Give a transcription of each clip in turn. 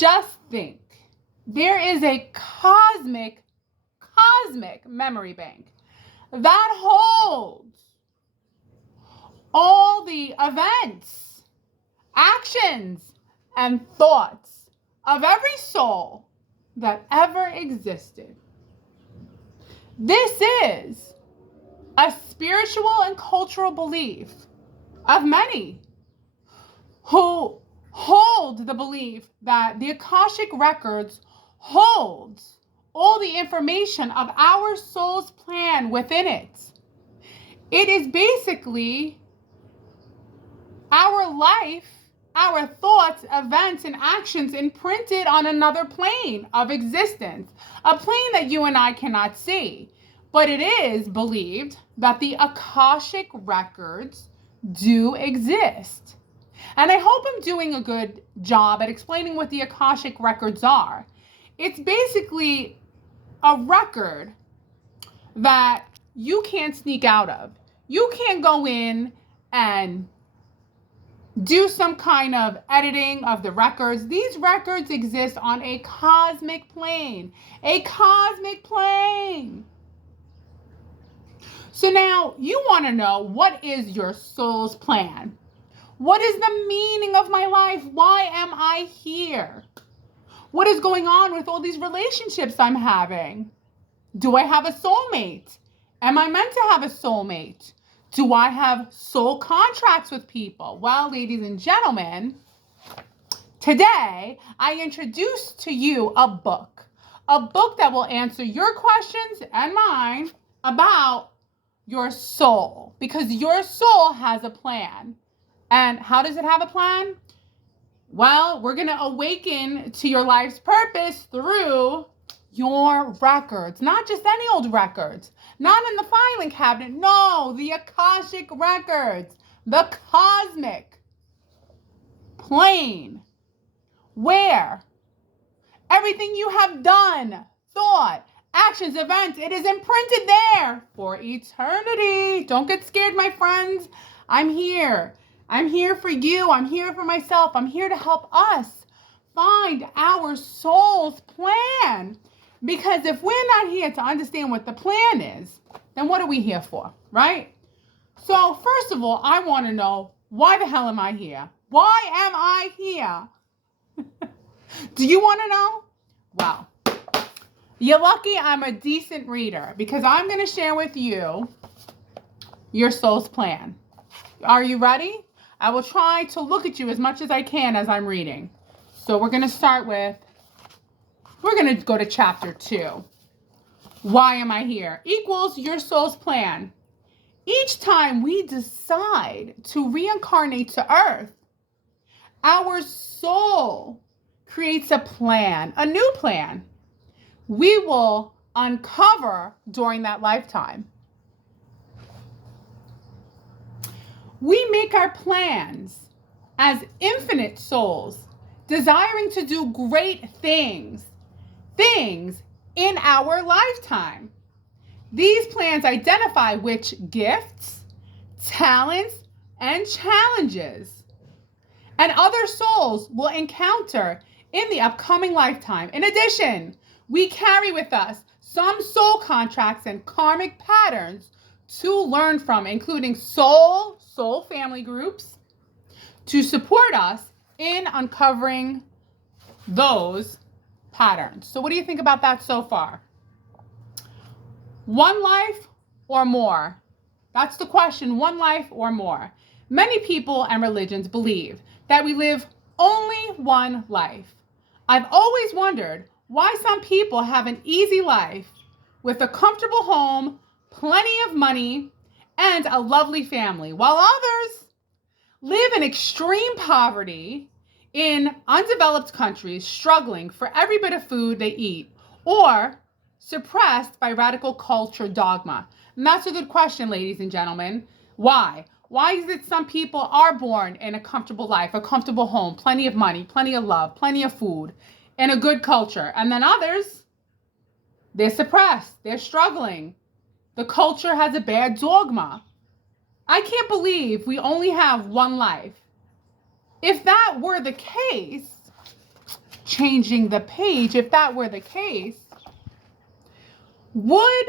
Just think, there is a cosmic memory bank that holds all the events, actions, and thoughts of every soul that ever existed. This is a spiritual and cultural belief of many who hold the belief that the Akashic records holds all the information of our soul's plan within it. It is basically our life, our thoughts, events, and actions imprinted on another plane of existence, a plane that you and I cannot see. But it is believed that the Akashic records do exist. And I hope I'm doing a good job at explaining what the Akashic records are. It's basically a record that you can't sneak out of. You can't go in and do some kind of editing of the records. These records exist on a cosmic plane. A cosmic plane. So now you want to know, what is your soul's plan? What is the meaning of my life? Why am I here? What is going on with all these relationships I'm having? Do I have a soulmate? Am I meant to have a soulmate? Do I have soul contracts with people? Well, ladies and gentlemen, today I introduce to you a book that will answer your questions and mine about your soul, because your soul has a plan. And how does it have a plan? Well, we're going to awaken to your life's purpose through your records. Not just any old records. Not in the filing cabinet. No, the Akashic records. The cosmic plane. Where everything you have done, thought, actions, events, it is imprinted there for eternity. Don't get scared, my friends. I'm here. I'm here for you. I'm here for myself. I'm here to help us find our soul's plan. Because if we're not here to understand what the plan is, then what are we here for, right? So first of all, I want to know, why the hell am I here? Why am I here? Do you want to know? Well, you're lucky I'm a decent reader, because I'm going to share with you your soul's plan. Are you ready? I will try to look at you as much as I can as I'm reading. So we're going to go to chapter 2. Why am I here? Equals your soul's plan. Each time we decide to reincarnate to Earth, our soul creates a plan, a new plan, we will uncover during that lifetime. We make our plans as infinite souls, desiring to do great things in our lifetime. These plans identify which gifts, talents, and challenges and other souls will encounter in the upcoming lifetime. In addition, we carry with us some soul contracts and karmic patterns to learn from, including soul family groups, to support us in uncovering those patterns. So what do you think about that so far? One life or more? That's the question, one life or more. Many people and religions believe that we live only one life. I've always wondered why some people have an easy life with a comfortable home, plenty of money, and a lovely family, while others live in extreme poverty in undeveloped countries, struggling for every bit of food they eat, or suppressed by radical culture dogma. And that's a good question, ladies and gentlemen. Why? Why is it some people are born in a comfortable life, a comfortable home, plenty of money, plenty of love, plenty of food, and a good culture, and then others, they're suppressed, they're struggling. The culture has a bad dogma. I can't believe we only have one life. If that were the case, changing the page, if that were the case, would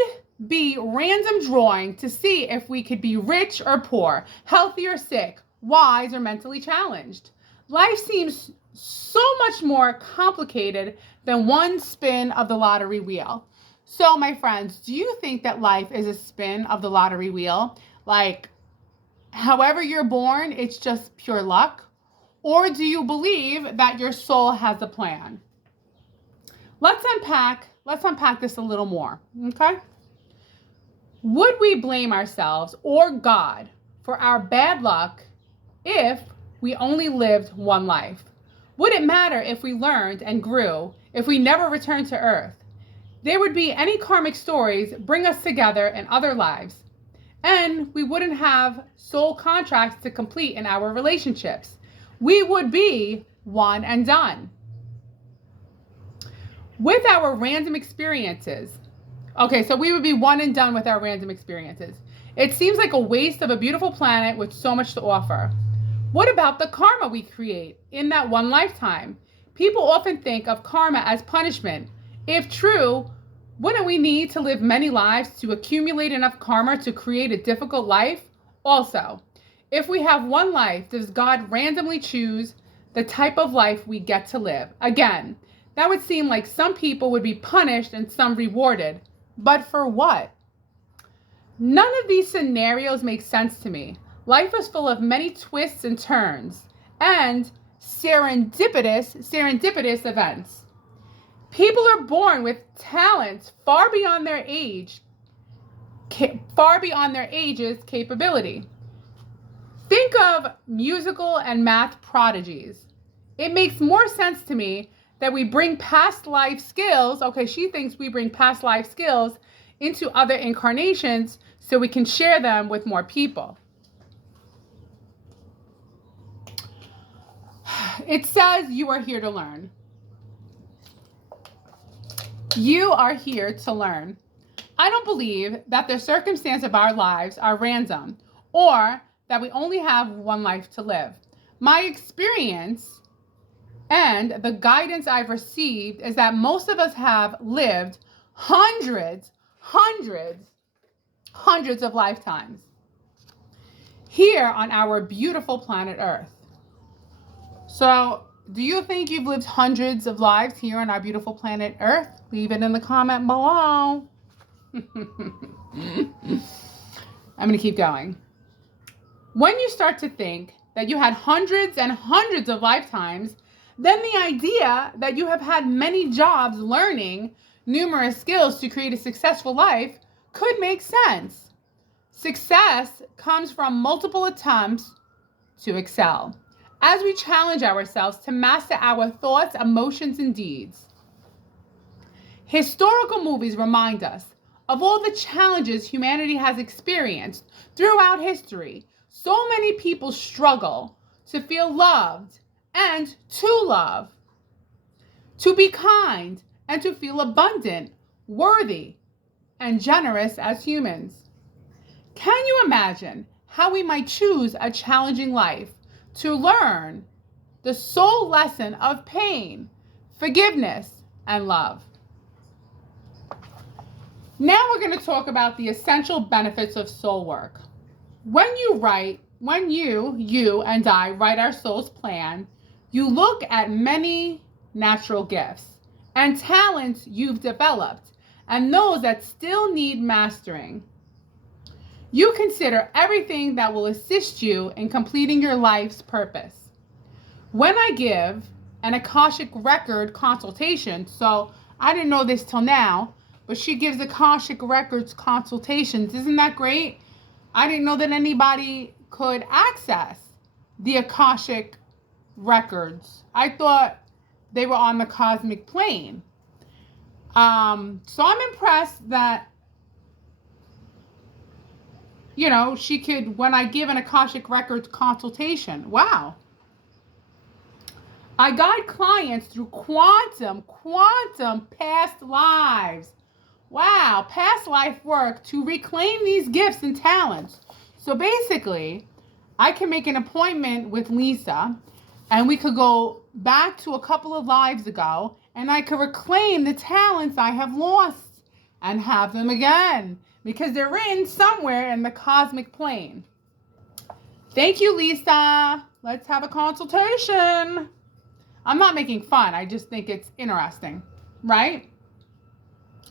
be random drawing to see if we could be rich or poor, healthy or sick, wise or mentally challenged. Life seems so much more complicated than one spin of the lottery wheel. So, my friends, do you think that life is a spin of the lottery wheel? Like, however you're born, it's just pure luck? Or do you believe that your soul has a plan? Let's unpack this a little more, okay? Would we blame ourselves or God for our bad luck if we only lived one life? Would it matter if we learned and grew, if we never returned to earth? There would be any karmic stories bring us together in other lives, and we wouldn't have soul contracts to complete in our relationships. We would be one and done. With our random experiences, okay, so we would be one and done with our random experiences. It seems like a waste of a beautiful planet with so much to offer. What about the karma we create in that one lifetime? People often think of karma as punishment. If true, wouldn't we need to live many lives to accumulate enough karma to create a difficult life? Also, if we have one life, does God randomly choose the type of life we get to live? Again, that would seem like some people would be punished and some rewarded. But for what? None of these scenarios make sense to me. Life is full of many twists and turns and serendipitous events. People are born with talents far beyond their age's capability. Think of musical and math prodigies. It makes more sense to me that we bring past life skills. Okay, she thinks we bring past life skills into other incarnations so we can share them with more people. It says you are here to learn. You are here to learn. I don't believe that the circumstances of our lives are random or that we only have one life to live. My experience and the guidance I've received is that most of us have lived hundreds of lifetimes here on our beautiful planet Earth. So, do you think you've lived hundreds of lives here on our beautiful planet Earth? Leave it in the comment below. I'm going to keep going. When you start to think that you had hundreds and hundreds of lifetimes, then the idea that you have had many jobs learning numerous skills to create a successful life could make sense. Success comes from multiple attempts to excel, as we challenge ourselves to master our thoughts, emotions, and deeds. Historical movies remind us of all the challenges humanity has experienced throughout history. So many people struggle to feel loved and to love, to be kind and to feel abundant, worthy, and generous as humans. Can you imagine how we might choose a challenging life to learn the soul lesson of pain, forgiveness, and love? Now we're going to talk about the essential benefits of soul work. When you and I write our soul's plan, you look at many natural gifts and talents you've developed and those that still need mastering. You consider everything that will assist you in completing your life's purpose. When I give an Akashic record consultation, so I didn't know this till now, but she gives Akashic records consultations. Isn't that great? I didn't know that anybody could access the Akashic records. I thought they were on the cosmic plane. So I'm impressed that, she could, when I give an Akashic records consultation. Wow. I guide clients through quantum past lives. Wow, past life work to reclaim these gifts and talents. So basically, I can make an appointment with Lisa and we could go back to a couple of lives ago, and I could reclaim the talents I have lost and have them again because they're in somewhere in the cosmic plane. Thank you, Lisa. Let's have a consultation. I'm not making fun. I just think it's interesting, right?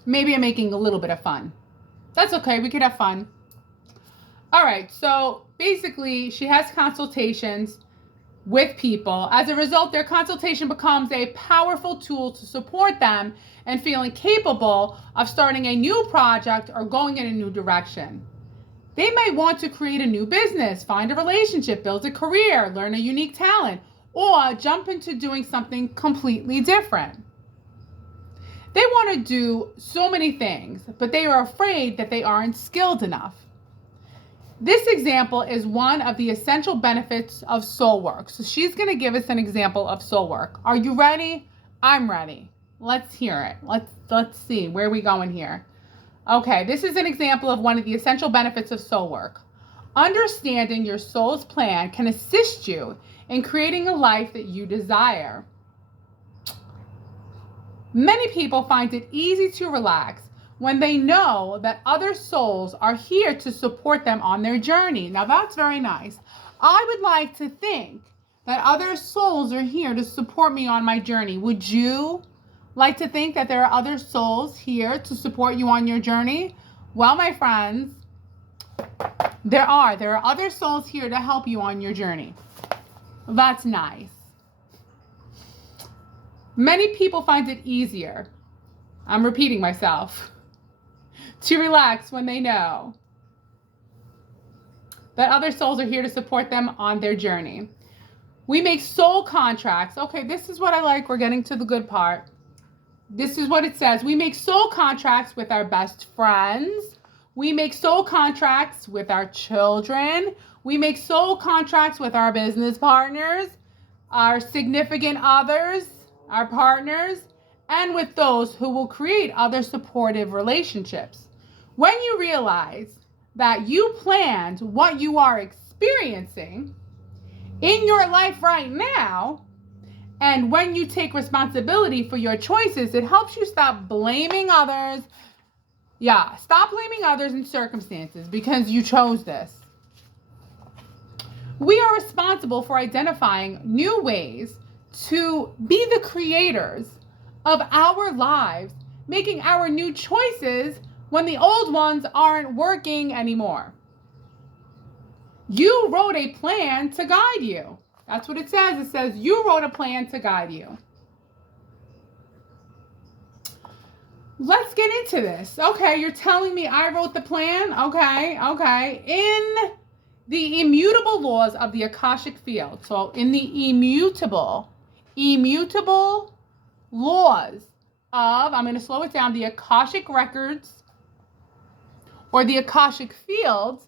Maybe I'm making a little bit of fun. That's okay. We could have fun. All right. So basically, she has consultations with people. As a result, their consultation becomes a powerful tool to support them in feeling capable of starting a new project or going in a new direction. They may want to create a new business, find a relationship, build a career, learn a unique talent, or jump into doing something completely different. They want to do so many things, but they are afraid that they aren't skilled enough. This example is one of the essential benefits of soul work. So she's going to give us an example of soul work. Are you ready? I'm ready. Let's hear it. Let's see. Where are we going here? Okay, this is an example of one of the essential benefits of soul work. Understanding your soul's plan can assist you in creating a life that you desire. Many people find it easy to relax when they know that other souls are here to support them on their journey. Now that's very nice. I would like to think that other souls are here to support me on my journey. Would you like to think that there are other souls here to support you on your journey? Well, my friends, there are other souls here to help you on your journey. That's nice. Many people find it easier, I'm repeating myself, to relax when they know that other souls are here to support them on their journey. We make soul contracts. Okay, this is what I like. We're getting to the good part. This is what it says. We make soul contracts with our best friends. We make soul contracts with our children. We make soul contracts with our business partners, our significant others, our partners, and with those who will create other supportive relationships. When you realize that you planned what you are experiencing in your life right now, and when you take responsibility for your choices, it helps you stop blaming others. Yeah, stop blaming others and circumstances because you chose this. We are responsible for identifying new ways to be the creators of our lives, making our new choices when the old ones aren't working anymore. You wrote a plan to guide you. That's what it says. It says you wrote a plan to guide you. Let's get into this. Okay, you're telling me I wrote the plan? Okay. In the immutable laws of the Akashic field. So in the immutable laws of, I'm going to slow it down, the Akashic records or the Akashic fields,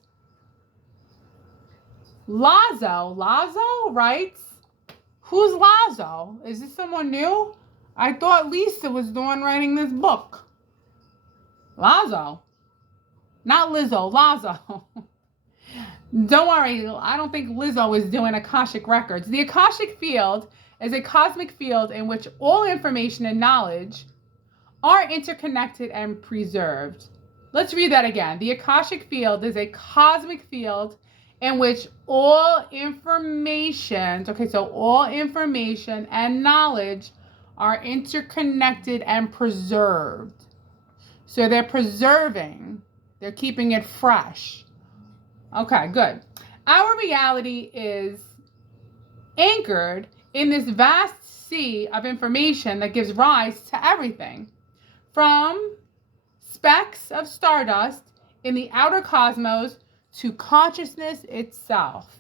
Lazo writes, who's Lazo? Is this someone new? I thought Lisa was the one writing this book. Lazo. Not Lizzo, Lazo. Don't worry, I don't think Lizzo is doing Akashic records. The Akashic field is a cosmic field in which all information and knowledge are interconnected and preserved. Let's read that again. The Akashic field is a cosmic field in which all information and knowledge are interconnected and preserved. So they're preserving, they're keeping it fresh. Okay, good. Our reality is anchored in this vast sea of information that gives rise to everything, from specks of stardust in the outer cosmos to consciousness itself.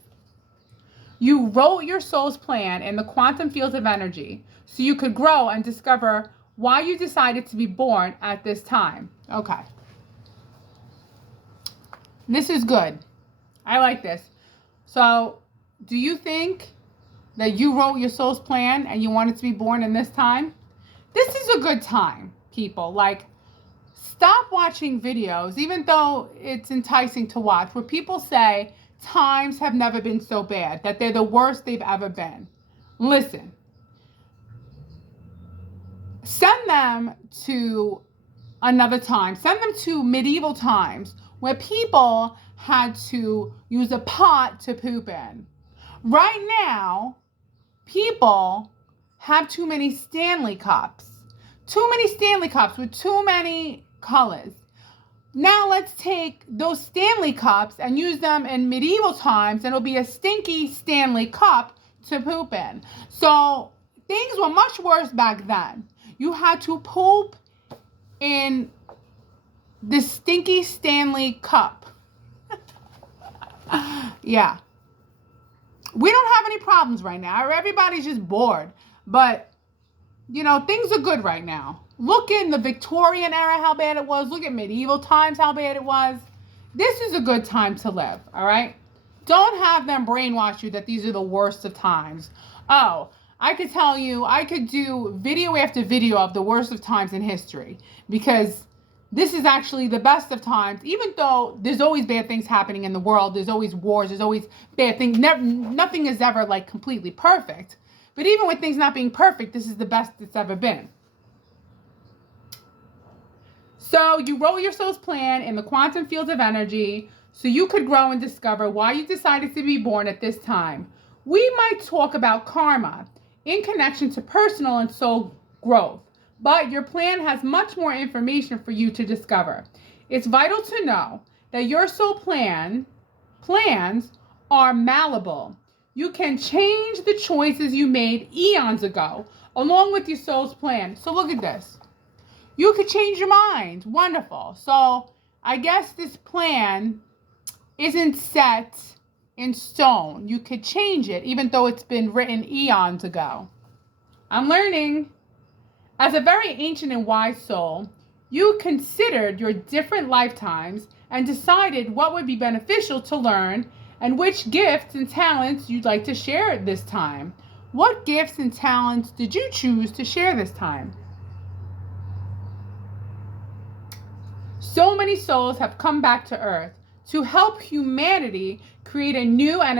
You wrote your soul's plan in the quantum fields of energy so you could grow and discover why you decided to be born at this time. Okay. This is good. I like this. So, do you think that you wrote your soul's plan and you wanted to be born in this time? This is a good time, people. Like, stop watching videos, even though it's enticing to watch, where people say times have never been so bad, that they're the worst they've ever been. Listen, Send them to another time. Send them to medieval times where people had to use a pot to poop in. Right now, people have too many Stanley cups. Too many Stanley cups with too many colors. Now let's take those Stanley cups and use them in medieval times, and it'll be a stinky Stanley cup to poop in. So things were much worse back then. You had to poop in the stinky Stanley cup. Yeah. We don't have any problems right now. Everybody's just bored. But, things are good right now. Look in the Victorian era how bad it was. Look at medieval times how bad it was. This is a good time to live, all right? Don't have them brainwash you that these are the worst of times. Oh, I could tell you, I could do video after video of the worst of times in history, because this is actually the best of times. Even though there's always bad things happening in the world, there's always wars, there's always bad things. Nothing is ever like completely perfect. But even with things not being perfect, this is the best it's ever been. So you roll your soul's plan in the quantum fields of energy so you could grow and discover why you decided to be born at this time. We might talk about karma in connection to personal and soul growth, but your plan has much more information for you to discover. It's vital to know that your soul plans are malleable. You can change the choices you made eons ago along with your soul's plan. So look at this. You could change your mind. Wonderful. So I guess this plan isn't set in stone. You could change it even though it's been written eons ago. I'm learning. As a very ancient and wise soul, you considered your different lifetimes and decided what would be beneficial to learn and which gifts and talents you'd like to share at this time. What gifts and talents did you choose to share this time? So many souls have come back to Earth to help humanity create a new and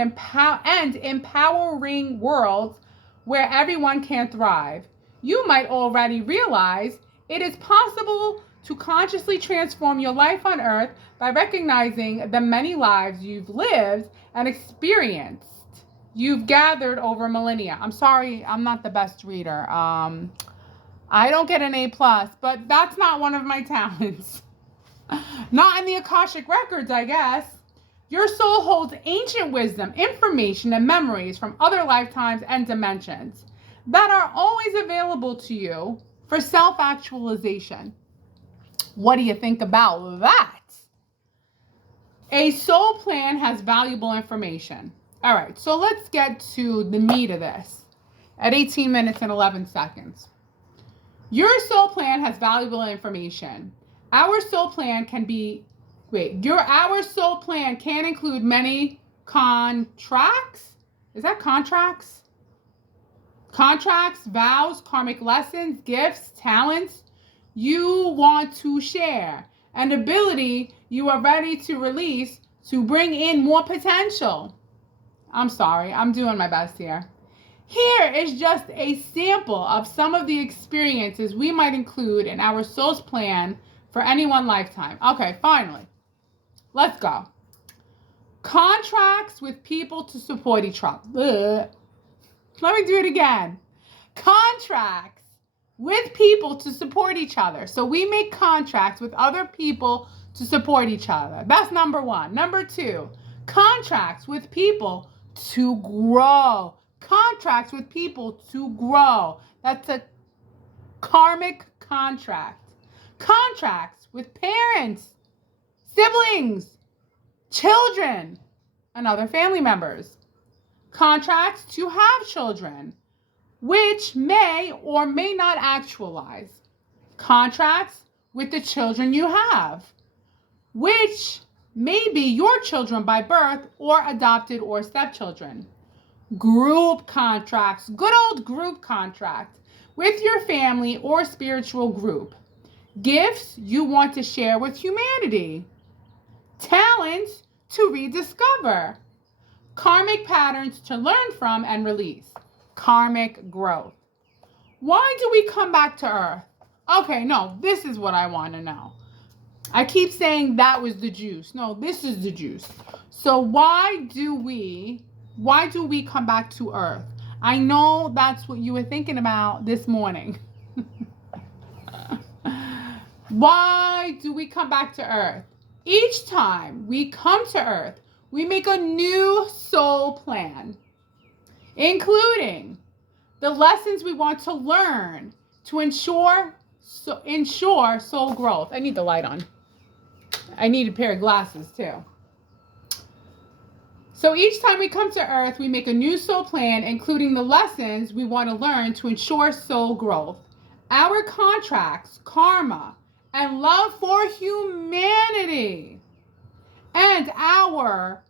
empowering world where everyone can thrive. You might already realize it is possible to consciously transform your life on Earth by recognizing the many lives you've lived and experienced. You've gathered over millennia. I'm sorry, I'm not the best reader. I don't get an A+, but that's not one of my talents. Not in the Akashic records, I guess. Your soul holds ancient wisdom, information, and memories from other lifetimes and dimensions that are always available to you for self-actualization. What do you think about that? A soul plan has valuable information. All right, so let's get to the meat of this at 18 minutes and 11 seconds. Your soul plan has valuable information. Our soul plan can include many contracts. Is that contracts? Contracts, vows, karmic lessons, gifts, talents you want to share, and ability you are ready to release to bring in more potential. I'm sorry, I'm doing my best here. Here is just a sample of some of the experiences we might include in our soul's plan for any one lifetime. Okay, finally. Let's go. Contracts with people to support each other. Ugh. Let me do it again. Contracts with people to support each other. So we make contracts with other people to support each other. That's number one. Number two, contracts with people to grow. Contracts with people to grow. That's a karmic contract. Contracts with parents, siblings, children, and other family members. Contracts to have children, which may or may not actualize. Contracts with the children you have, which may be your children by birth or adopted or stepchildren. Group contracts, good old group contract with your family or spiritual group. Gifts you want to share with humanity. Talents to rediscover. Karmic patterns to learn from and release. Karmic growth. Why do we come back to Earth? Okay, no, this is what I want to know. I keep saying that was the juice. No, this is the juice. So why do we come back to Earth? I know that's what you were thinking about this morning. Why do we come back to Earth? Each time we come to Earth, we make a new soul plan, including the lessons we want to learn to ensure soul growth. I need the light on. I need a pair of glasses too. So each time we come to Earth, we make a new soul plan, including the lessons we want to learn to ensure soul growth. Our contracts, karma, and love for humanity and ourselves.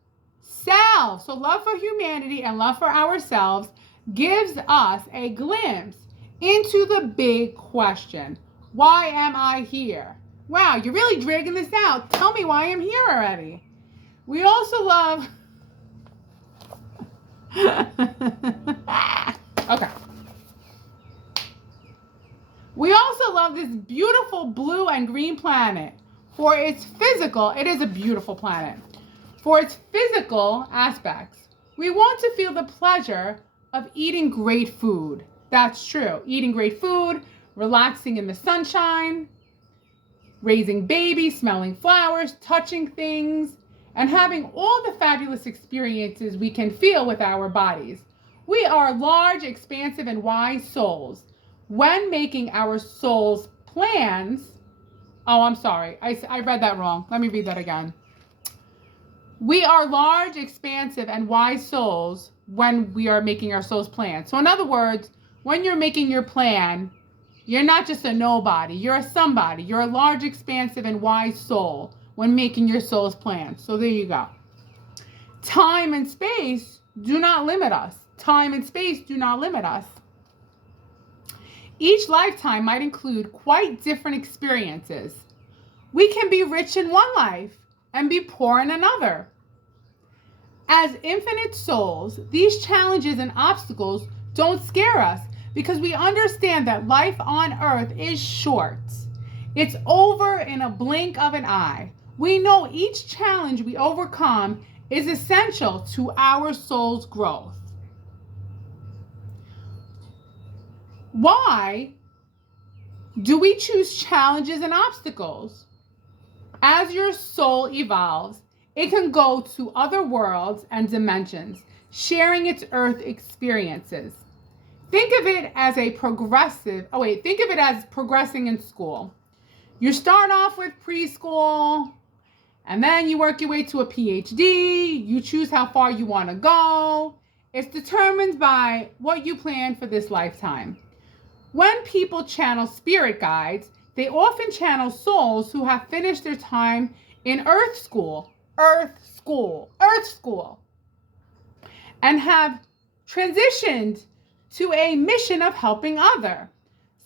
So love for humanity and love for ourselves gives us a glimpse into the big question. Why am I here? Wow, you're really dragging this out. Tell me why I'm here already. We also love... Okay. We also love this beautiful blue and green planet. For its physical, it is a beautiful planet. For its physical aspects, we want to feel the pleasure of eating great food. That's true. Eating great food, relaxing in the sunshine, raising babies, smelling flowers, touching things, and having all the fabulous experiences we can feel with our bodies. We are large, expansive, and wise souls. When making our soul's plans, I'm sorry, I read that wrong. Let me read that again. We are large, expansive, and wise souls when we are making our soul's plan. So in other words, when you're making your plan, you're not just a nobody, you're a somebody. You're a large, expansive, and wise soul when making your soul's plan. So there you go. Time and space do not limit us. Time and space do not limit us. Each lifetime might include quite different experiences. We can be rich in one life and be poor in another. As infinite souls, these challenges and obstacles don't scare us because we understand that life on Earth is short. It's over in a blink of an eye. We know each challenge we overcome is essential to our soul's growth. Why do we choose challenges and obstacles? As your soul evolves, it can go to other worlds and dimensions, sharing its Earth experiences. Think of it as progressing in school. You start off with preschool, and then you work your way to a PhD. You choose how far you want to go. It's determined by what you plan for this lifetime. When people channel spirit guides, they often channel souls who have finished their time in Earth school, and have transitioned to a mission of helping others.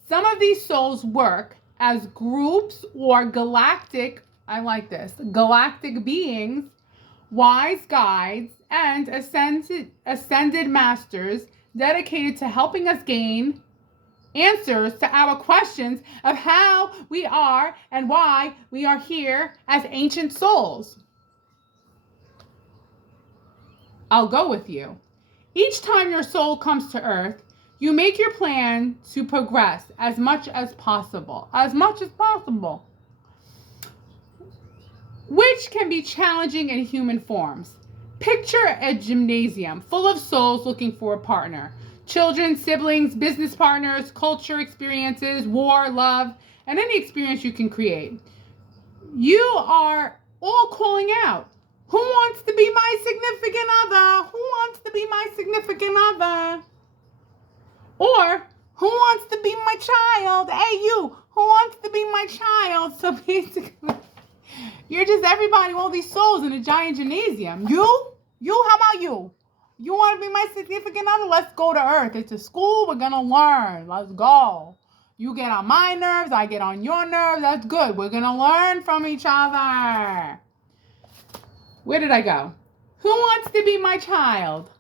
Some of these souls work as groups or galactic beings, wise guides, and ascended masters dedicated to helping us gain answers to our questions of how we are and why we are here as ancient souls. I'll go with you. Each time your soul comes to Earth, you make your plan to progress as much as possible, which can be challenging in human forms. Picture a gymnasium full of souls looking for a partner. Children, siblings, business partners, culture experiences, war, love, and any experience you can create. You are all calling out, who wants to be my significant other? Who wants to be my significant other? Or, who wants to be my child? Hey, you, who wants to be my child? So basically, you're just everybody, all these souls in a giant gymnasium. You, how about you? You want to be my significant other? Let's go to Earth. It's a school. We're going to learn. Let's go. You get on my nerves. I get on your nerves. That's good. We're going to learn from each other. Where did I go? Who wants to be my child?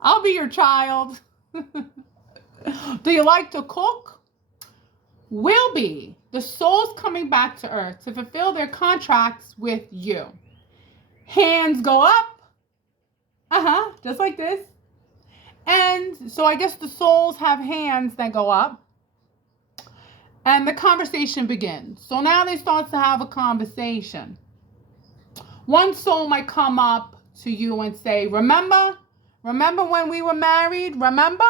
I'll be your child. Do you like to cook? Will be the souls coming back to earth to fulfill their contracts with you. Hands go up. Just like this. And so I guess the souls have hands that go up. And the conversation begins. So now they start to have a conversation. One soul might come up to you and say, remember when we were married? Remember?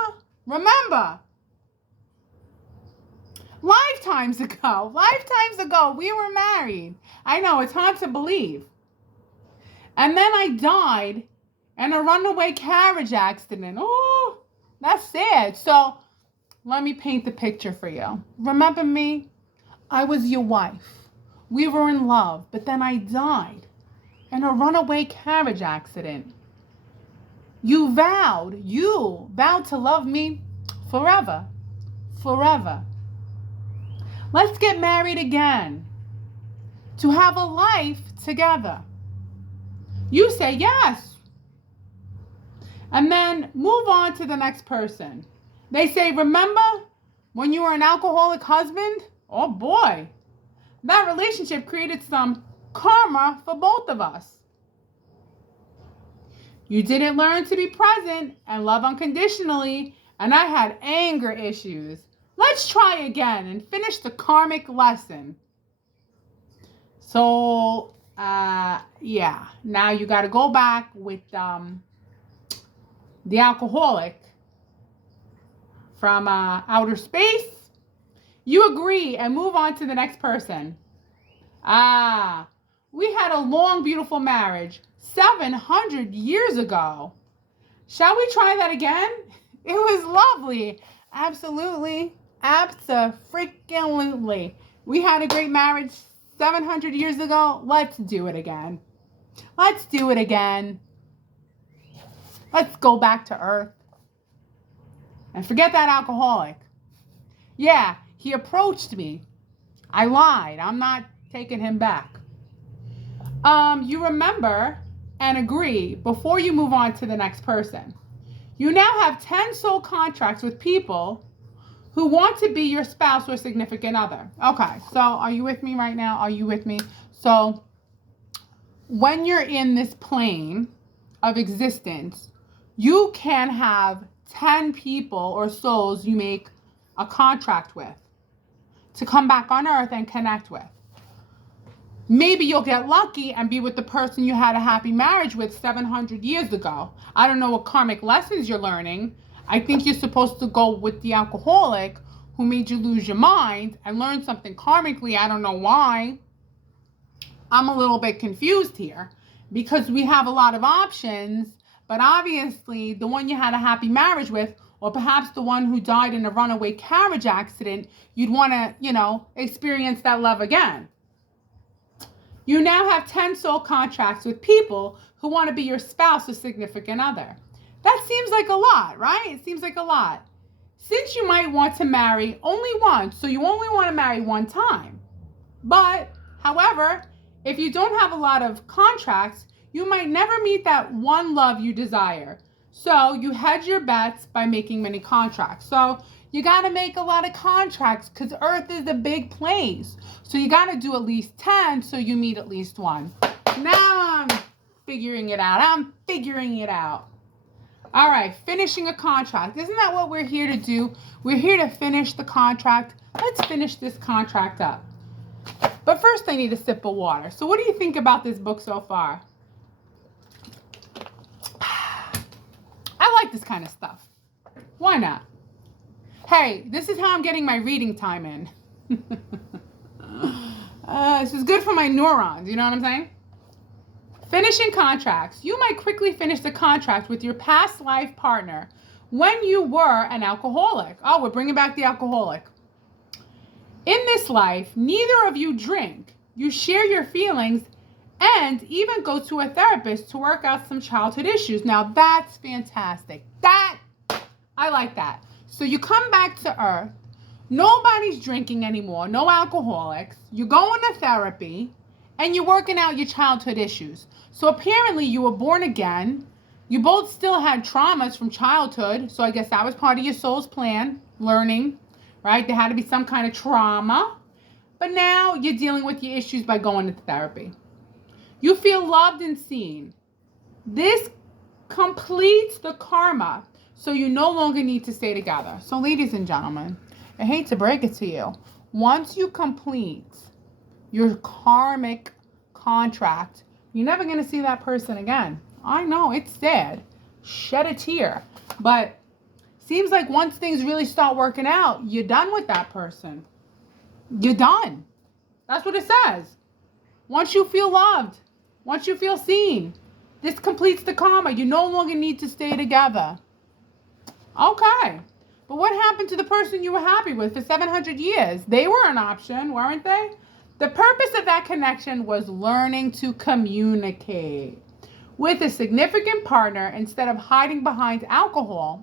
Lifetimes ago, we were married. I know, it's hard to believe. And then I died in a runaway carriage accident. Oh, that's sad. So let me paint the picture for you. Remember me? I was your wife. We were in love, but then I died in a runaway carriage accident. You vowed to love me forever. Let's get married again to have a life together. You say yes. And then move on to the next person. They say, remember when you were an alcoholic husband? Oh boy, that relationship created some karma for both of us. You didn't learn to be present and love unconditionally, and I had anger issues. Let's try again and finish the karmic lesson. So, now you got to go back with the alcoholic from outer space. You agree and move on to the next person. We had a long, beautiful marriage 700 years ago. Shall we try that again? It was lovely. Absolutely. Abso-freaking-lutely. We had a great marriage 700 years ago. Let's do it again. Let's go back to earth. And forget that alcoholic. Yeah, he approached me. I lied. I'm not taking him back. You remember and agree before you move on to the next person. You now have 10 soul contracts with people who want to be your spouse or significant other. Okay, so are you with me right now? Are you with me? So when you're in this plane of existence, you can have 10 people or souls you make a contract with to come back on earth and connect with. Maybe you'll get lucky and be with the person you had a happy marriage with 700 years ago. I don't know what karmic lessons you're learning. I think you're supposed to go with the alcoholic who made you lose your mind and learn something karmically. I don't know why. I'm a little bit confused here because we have a lot of options, but obviously the one you had a happy marriage with, or perhaps the one who died in a runaway carriage accident, you'd want to, experience that love again. You now have 10 soul contracts with people who want to be your spouse or significant other. That seems like a lot, right? It seems like a lot. Since you might want to marry only once, so you only want to marry one time. But, however, if you don't have a lot of contracts, you might never meet that one love you desire. So you hedge your bets by making many contracts. So you got to make a lot of contracts because Earth is a big place. So you got to do at least 10 so you meet at least one. Now I'm figuring it out. All right, finishing a contract. Isn't that what we're here to do? We're here to finish the contract. Let's finish this contract up. But first I need a sip of water. So what do you think about this book so far? I like this kind of stuff. Why not? Hey, this is how I'm getting my reading time in. This is good for my neurons, you know what I'm saying? Finishing contracts. You might quickly finish the contract with your past life partner when you were an alcoholic. Oh, we're bringing back the alcoholic. In this life, neither of you drink. You share your feelings and even go to a therapist to work out some childhood issues. Now, that's fantastic. I like that. So you come back to Earth. Nobody's drinking anymore. No alcoholics. You're going to therapy and you're working out your childhood issues. So apparently you were born again. You both still had traumas from childhood, so I guess that was part of your soul's plan, learning, right? There had to be some kind of trauma. But now you're dealing with your issues by going to therapy. You feel loved and seen. This completes the karma, so you no longer need to stay together. So, ladies and gentlemen, I hate to break it to you. Once you complete your karmic contract, you're never going to see that person again. I know, it's sad. Shed a tear. But seems like once things really start working out, you're done with that person. You're done. That's what it says. Once you feel loved, once you feel seen, this completes the karma. You no longer need to stay together. Okay. But what happened to the person you were happy with for 700 years? They were an option, weren't they? The purpose of that connection was learning to communicate with a significant partner instead of hiding behind alcohol.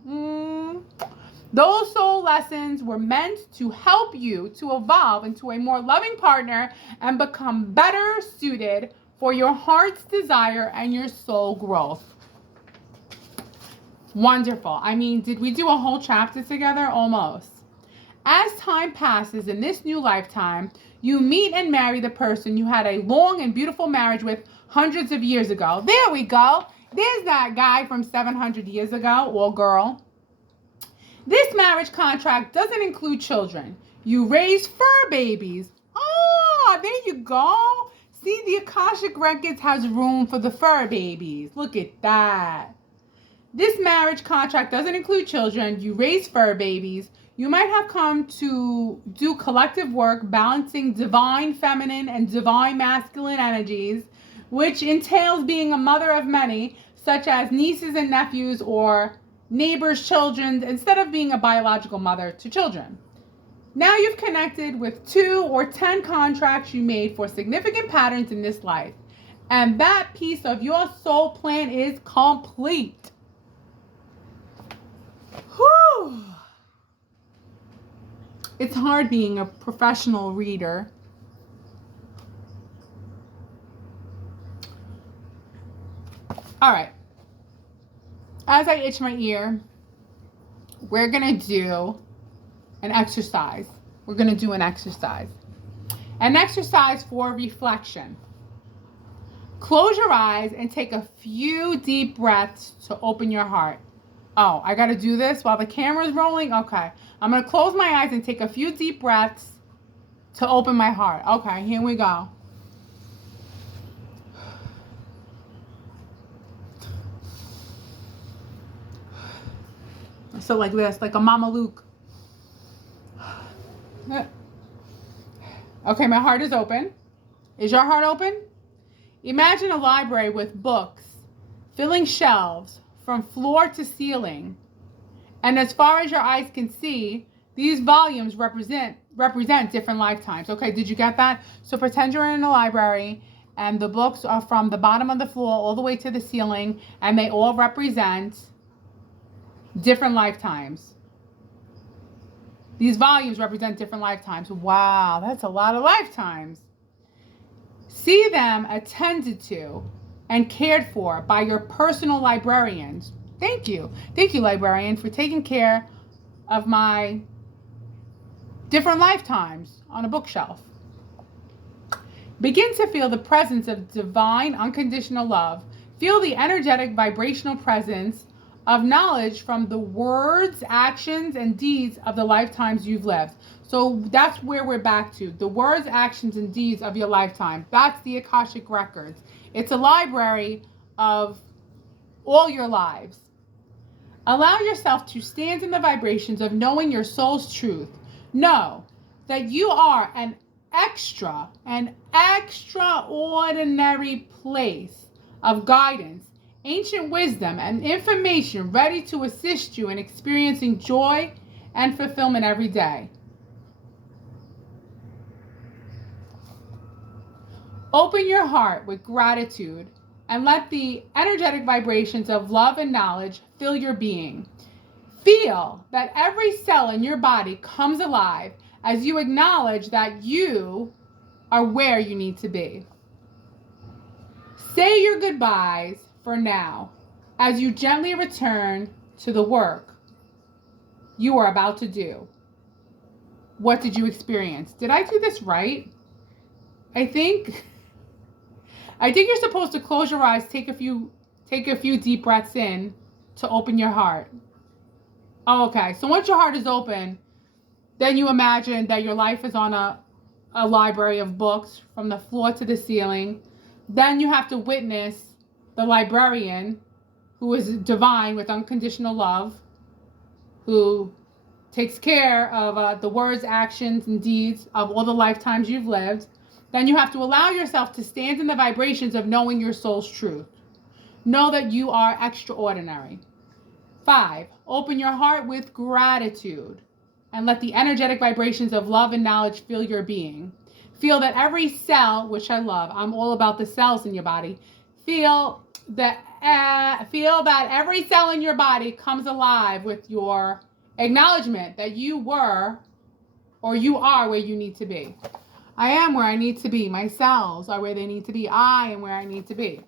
Those soul lessons were meant to help you to evolve into a more loving partner and become better suited for your heart's desire and your soul growth. Wonderful. I mean, did we do a whole chapter together? Almost. As time passes in this new lifetime, you meet and marry the person you had a long and beautiful marriage with hundreds of years ago. There we go. There's that guy from 700 years ago, or girl. This marriage contract doesn't include children. You raise fur babies. Oh, there you go. See, the Akashic Records has room for the fur babies. Look at that. This marriage contract doesn't include children. You raise fur babies. You might have come to do collective work balancing divine feminine and divine masculine energies, which entails being a mother of many, such as nieces and nephews or neighbors' children, instead of being a biological mother to children. Now you've connected with 2 or 10 contracts you made for significant patterns in this life. And that piece of your soul plan is complete. Whew. It's hard being a professional reader. All right. As I itch my ear, we're going to do an exercise. We're going to do an exercise. An exercise for reflection. Close your eyes and take a few deep breaths to open your heart. Oh, I got to do this while the camera's rolling? Okay. I'm going to close my eyes and take a few deep breaths to open my heart. Okay, here we go. So like this, like a Mama Luke. Okay, my heart is open. Is your heart open? Imagine a library with books filling shelves from floor to ceiling. And as far as your eyes can see, these volumes represent different lifetimes. Okay, did you get that? So pretend you're in a library and the books are from the bottom of the floor all the way to the ceiling, and they all represent different lifetimes. These volumes represent different lifetimes. Wow, that's a lot of lifetimes. See them attended to and cared for by your personal librarians. Thank you. Thank you, librarian, for taking care of my different lifetimes on a bookshelf. Begin to feel the presence of divine, unconditional love. Feel the energetic, vibrational presence of knowledge from the words, actions, and deeds of the lifetimes you've lived. So that's where we're back to. The words, actions, and deeds of your lifetime. That's the Akashic Records. It's a library of all your lives. Allow yourself to stand in the vibrations of knowing your soul's truth. Know that you are an extraordinary place of guidance, ancient wisdom, and information ready to assist you in experiencing joy and fulfillment every day. Open your heart with gratitude and let the energetic vibrations of love and knowledge fill your being. Feel that every cell in your body comes alive as you acknowledge that you are where you need to be. Say your goodbyes for now as you gently return to the work you are about to do. What did you experience? Did I do this right? I think you're supposed to close your eyes, take a few deep breaths in to open your heart. Oh, okay. So once your heart is open, then you imagine that your life is on a library of books from the floor to the ceiling. Then you have to witness the librarian, who is divine with unconditional love, who takes care of the words, actions, and deeds of all the lifetimes you've lived. Then you have to allow yourself to stand in the vibrations of knowing your soul's truth. Know that you are extraordinary. 5, open your heart with gratitude and let the energetic vibrations of love and knowledge fill your being. Feel that every cell, which I love, I'm all about the cells in your body. Feel that every cell in your body comes alive with your acknowledgement that you were or you are where you need to be. I am where I need to be. My cells are where they need to be. I am where I need to be.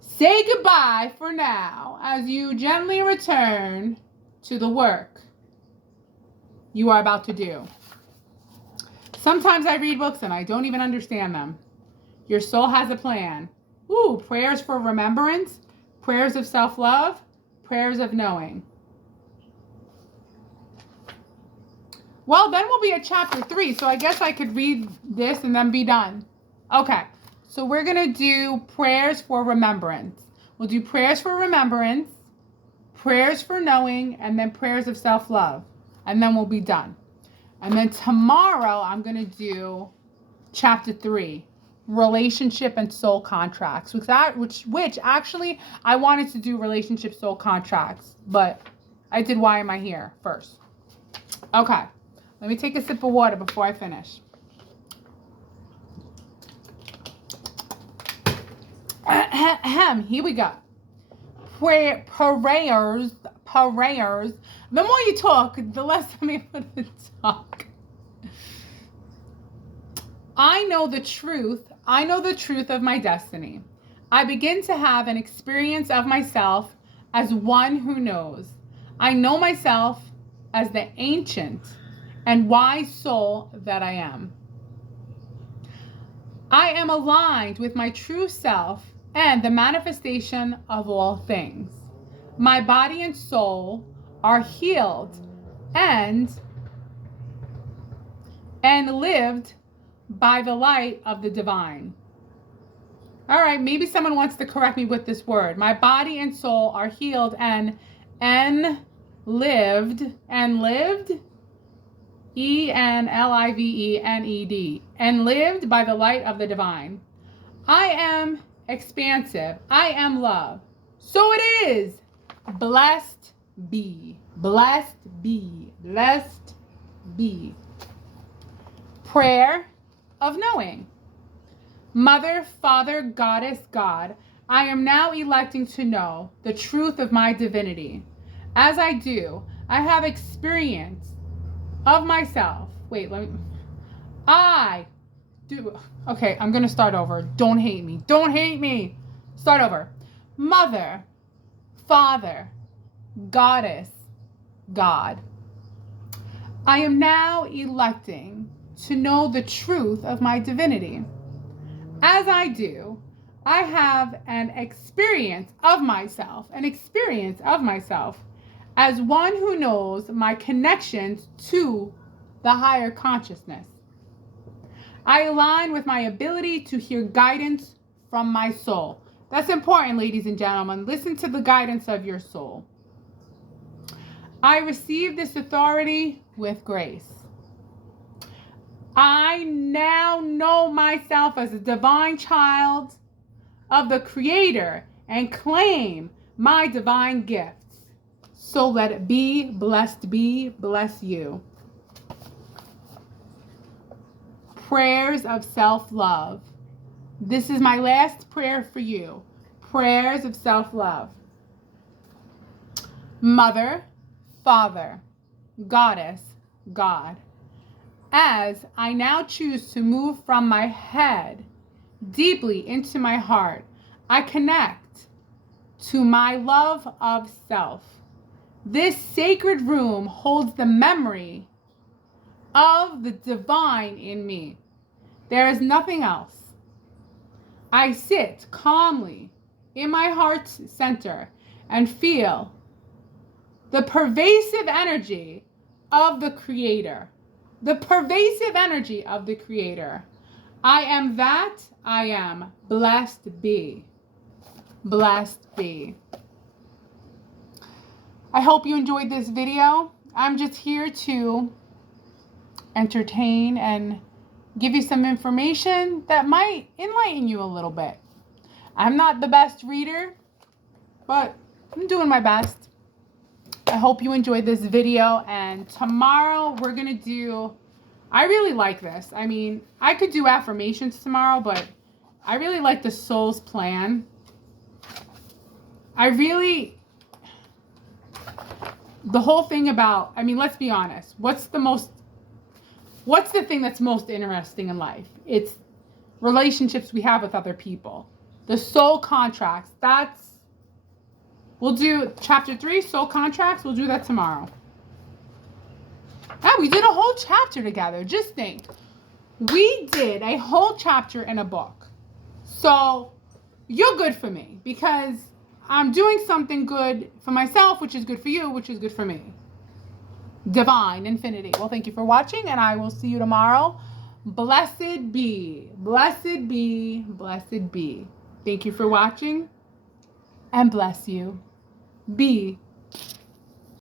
Say goodbye for now as you gently return to the work you are about to do. Sometimes I read books and I don't even understand them. Your soul has a plan. Ooh, prayers for remembrance, prayers of self-love, prayers of knowing. Well, then we'll be at chapter 3, so I guess I could read this and then be done. Okay, so we're going to do prayers for remembrance. We'll do prayers for remembrance, prayers for knowing, and then prayers of self-love. And then we'll be done. And then tomorrow I'm going to do chapter 3, relationship and soul contracts. Which actually I wanted to do relationship soul contracts, but I did why am I here first. Okay, let me take a sip of water before I finish. Here we go. Prayers. The more you talk, the less I'm able to talk. I know the truth of my destiny. I begin to have an experience of myself as one who knows. I know myself as the ancient and wise soul that I am. I am aligned with my true self and the manifestation of all things. My body and soul are healed and lived by the light of the divine. All right, maybe someone wants to correct me with this word. My body and soul are healed and lived, ENLIVENED, and lived by the light of the divine. I am expansive. I am love. So it is. Blessed be. Blessed be. Blessed be. Prayer of knowing. Mother, Father, Goddess, God, I am now electing to know the truth of my divinity. As I do, I have experience of myself. Wait, I do. Okay, I'm going to start over. Don't hate me. Don't hate me. Start over. Mother, Father, Goddess, God. I am now electing to know the truth of my divinity. As I do, I have an experience of myself as one who knows my connections to the higher consciousness. I align with my ability to hear guidance from my soul. That's important, ladies and gentlemen. Listen to the guidance of your soul. I receive this authority with grace. I now know myself as a divine child of the Creator and claim my divine gifts. So let it be, bless you. Prayers of self-love. This is my last prayer for you. Prayers of self-love. Mother, Father, Goddess, God. As I now choose to move from my head deeply into my heart, I connect to my love of self. This sacred room holds the memory of the divine in me. There is nothing else. I sit calmly in my heart's center and feel the pervasive energy of the Creator. The pervasive energy of the Creator. I am that I am. Blessed be. Blessed be. I hope you enjoyed this video. I'm just here to entertain and give you some information that might enlighten you a little bit. I'm not the best reader, but I'm doing my best. I hope you enjoyed this video, and tomorrow we're going to do, I really like this. I mean, I could do affirmations tomorrow, but I really like the soul's plan. The whole thing about, I mean, let's be honest. What's the thing that's most interesting in life? It's relationships we have with other people. The soul contracts, we'll do chapter 3, soul contracts. We'll do that tomorrow. Ah, we did a whole chapter together. Just think. We did a whole chapter in a book. So you're good for me because I'm doing something good for myself, which is good for you, which is good for me. Divine infinity. Well, thank you for watching, and I will see you tomorrow. Blessed be. Blessed be. Blessed be. Thank you for watching, and bless you. Be